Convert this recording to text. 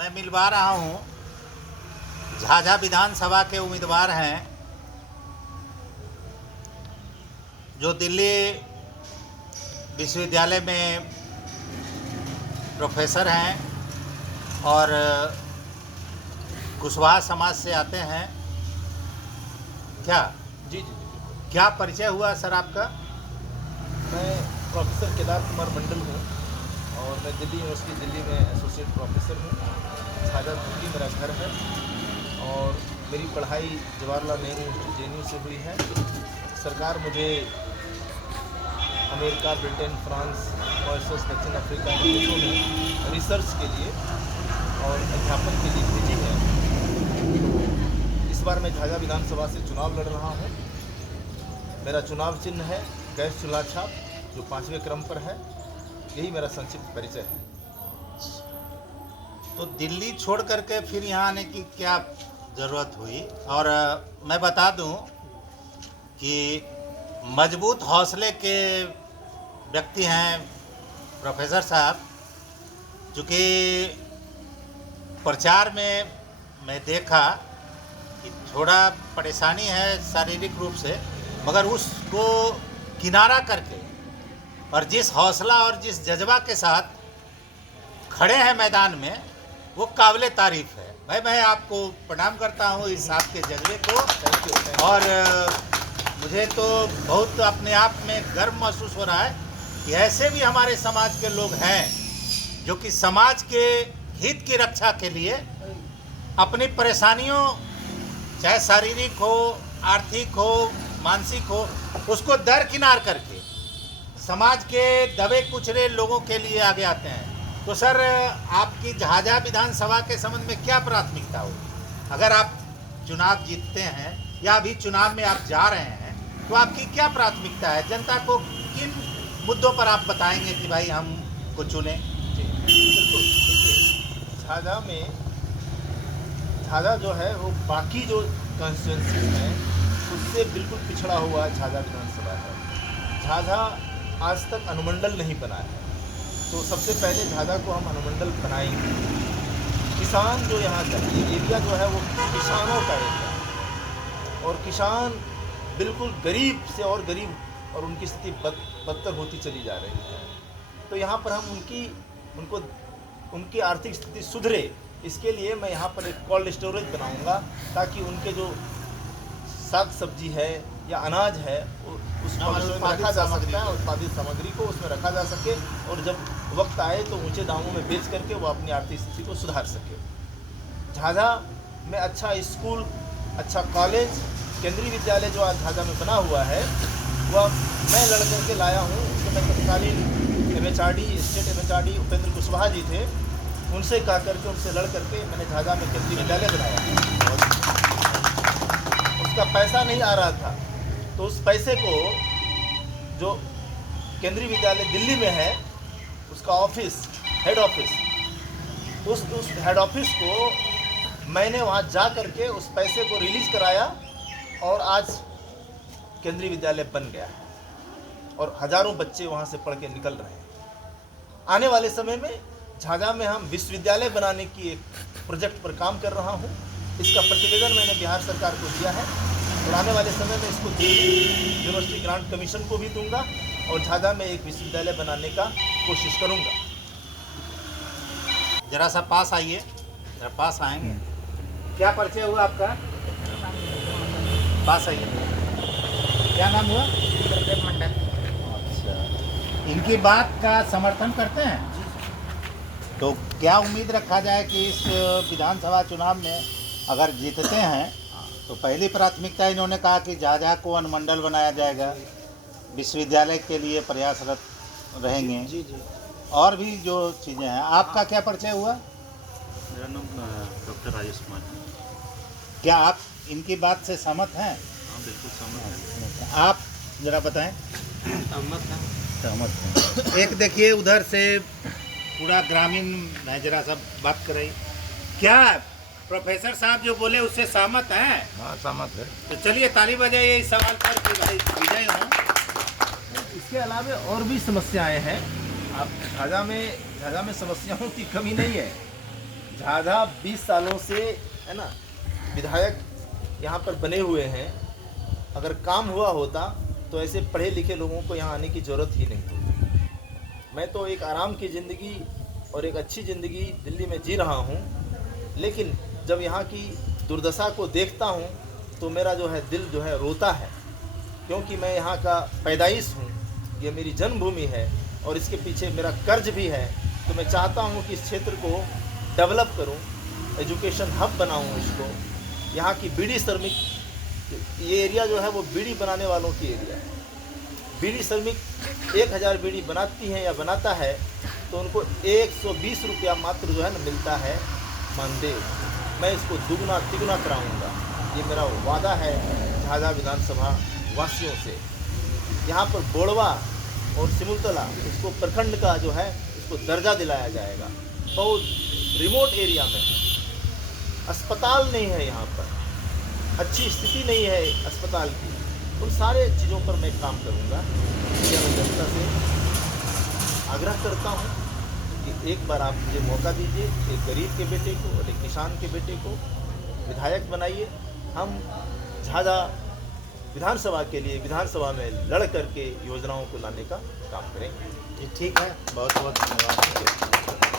मैं मिलवा रहा हूँ, झाझा विधानसभा के उम्मीदवार हैं जो दिल्ली विश्वविद्यालय में प्रोफेसर हैं और कुशवाहा समाज से आते हैं। क्या जी जी क्या परिचय हुआ सर आपका? मैं प्रोफेसर केदार कुमार मंडल हूँ और मैं दिल्ली यूनिवर्सिटी दिल्ली में एसोसिएट प्रोफेसर हूँ। झाझा दिल्ली मेरा घर है और मेरी पढ़ाई जवाहरलाल नेहरू यूनिवर्सिटी JNU से हुई है। सरकार मुझे अमेरिका, ब्रिटेन, फ्रांस, मॉरिशस, दक्षिण अफ्रीका इन देशों में रिसर्च के लिए और अध्यापन के लिए भेजी है। तो इस बार मैं झाझा विधानसभा से चुनाव लड़ रहा हूँ। मेरा चुनाव चिन्ह है गैस चूल्हा छाप, जो 5वें क्रम पर है। यही मेरा संक्षिप्त परिचय है। तो दिल्ली छोड़ करके फिर यहाँ आने की क्या ज़रूरत हुई? और मैं बता दूं कि मजबूत हौसले के व्यक्ति हैं प्रोफेसर साहब, चूँकि प्रचार में मैं देखा कि थोड़ा परेशानी है शारीरिक रूप से, मगर उसको किनारा करके और जिस हौसला और जिस जज्बा के साथ खड़े हैं मैदान में, वो काबिले तारीफ़ है। भाई मैं आपको प्रणाम करता हूँ इस आपके जज्बे को। Thank you. और मुझे तो बहुत अपने आप में गर्व महसूस हो रहा है कि ऐसे भी हमारे समाज के लोग हैं जो कि समाज के हित की रक्षा के लिए अपनी परेशानियों, चाहे शारीरिक हो, आर्थिक हो, मानसिक हो, उसको दरकिनार करके समाज के दबे कुचले लोगों के लिए आगे आते हैं। तो सर, आपकी झाझा विधानसभा के संबंध में क्या प्राथमिकता होगी? अगर आप चुनाव जीतते हैं या अभी चुनाव में आप जा रहे हैं, तो आपकी क्या प्राथमिकता है? जनता को किन मुद्दों पर आप बताएंगे कि भाई हमको चुने? बिल्कुल। देखिए, झाझा जो है वो बाकी जो कॉन्स्टिट्यूंसी हैं उससे बिल्कुल पिछड़ा हुआ झाझा विधानसभा है। झाझा आज तक अनुमंडल नहीं बना है, तो सबसे पहले झाझा को हम अनुमंडल बनाएंगे। किसान जो यहाँ का ये एरिया जो है वो किसानों का एरिया है और किसान बिल्कुल गरीब से और गरीब, और उनकी स्थिति बदतर होती चली जा रही है। तो यहाँ पर हम उनकी आर्थिक स्थिति सुधरे, इसके लिए मैं यहाँ पर एक कोल्ड स्टोरेज बनाऊँगा ताकि उनके जो साग सब्जी है या अनाज है उसको रखा जा सकता है, उत्पादित सामग्री को उसमें रखा जा सके और जब वक्त आए तो ऊंचे दामों में बेच करके वो अपनी आर्थिक स्थिति को सुधार सके। झाझा में अच्छा स्कूल, अच्छा कॉलेज, केंद्रीय विद्यालय जो आज झाझा में बना हुआ है वह मैं लड़ करके लाया हूँ। उसके मैं तत्कालीन MHRD, state MHRD Upendra Kushwaha ji थे, उनसे कहा करके उनसे लड़ करके मैंने झाझा में केंद्रीय विद्यालय बनाया। उसका पैसा नहीं आ रहा था, तो उस पैसे को जो केंद्रीय विद्यालय दिल्ली में है उसका ऑफिस, हेड ऑफिस, उस हेड ऑफिस को मैंने वहाँ जा करके उस पैसे को रिलीज कराया और आज केंद्रीय विद्यालय बन गया है और हजारों बच्चे वहाँ से पढ़ के निकल रहे हैं। आने वाले समय में झाझा में हम विश्वविद्यालय बनाने की एक प्रोजेक्ट पर काम कर रहा हूँ। इसका प्रतिवेदन मैंने बिहार सरकार को दिया है और आने वाले समय में इसको दिल्ली यूनिवर्सिटी ग्रांट कमीशन को भी दूंगा और झाझा में एक विश्वविद्यालय बनाने का कोशिश करूंगा। जरा सा पास आइए, जरा पास आएंगे। क्या परिचय हुआ आपका? पास आइए। क्या नाम हुआ? मंडल। अच्छा, इनकी बात का समर्थन करते हैं? तो क्या उम्मीद रखा जाए कि इस विधानसभा चुनाव में अगर जीतते हैं तो पहली प्राथमिकता इन्होंने कहा कि झाझा को अनुमंडल बनाया जाएगा, विश्वविद्यालय के लिए प्रयासरत रहेंगे। जी जी। और भी जो चीज़ें हैं। आपका क्या परिचय हुआ? मेरा नाम डॉक्टर राजेश कुमार है। क्या आप इनकी बात से सहमत हैं? हाँ, बिल्कुल सहमत है। आप ज़रा बताएं। सहमत हैं। एक देखिए उधर से पूरा ग्रामीण मैं जरा सा बात कर रही। क्या प्रोफेसर साहब जो बोले उससे सहमत हैं? हाँ, सहमत है। तो चलिए ताली बजाइए इस सवाल पर कि भाई विजय हों। इसके अलावा और भी समस्याएं हैं। आप झाझा में समस्याओं की कमी नहीं है। झाझा 20 सालों से, है ना, विधायक यहाँ पर बने हुए हैं। अगर काम हुआ होता तो ऐसे पढ़े लिखे लोगों को यहाँ आने की ज़रूरत ही नहीं होती। मैं तो एक आराम की ज़िंदगी और एक अच्छी ज़िंदगी दिल्ली में जी रहा हूँ, लेकिन जब यहाँ की दुर्दशा को देखता हूँ तो मेरा जो है दिल जो है रोता है, क्योंकि मैं यहाँ का पैदाइश हूँ, ये मेरी जन्मभूमि है और इसके पीछे मेरा कर्ज भी है। तो मैं चाहता हूँ कि इस क्षेत्र को डेवलप करूँ, एजुकेशन हब बनाऊँ इसको। यहाँ की बीड़ी श्रमिक, ये एरिया जो है वो बीड़ी बनाने वालों की एरिया है। बीड़ी श्रमिक 1000 बीड़ी बनाती हैं या बनाता है तो उनको 120 रुपया मात्र जो है ना मिलता है मानदेय। मैं इसको दुगना तिगुना कराऊंगा, ये मेरा वादा है झाझा विधानसभा वासियों से। यहाँ पर बोड़वा और सिमुलतला, इसको प्रखंड का जो है इसको दर्जा दिलाया जाएगा। बहुत रिमोट एरिया में अस्पताल नहीं है, यहाँ पर अच्छी स्थिति नहीं है अस्पताल की। उन सारे चीज़ों पर मैं काम करूँगा। इसलिए मैं जनता से आग्रह करता हूँ कि एक बार आप मुझे मौका दीजिए, एक गरीब के बेटे को और एक किसान के बेटे को विधायक बनाइए। हम झाझा विधानसभा के लिए विधानसभा में लड़ करके योजनाओं को लाने का काम करेंगे। जी ठीक है, बहुत बहुत धन्यवाद।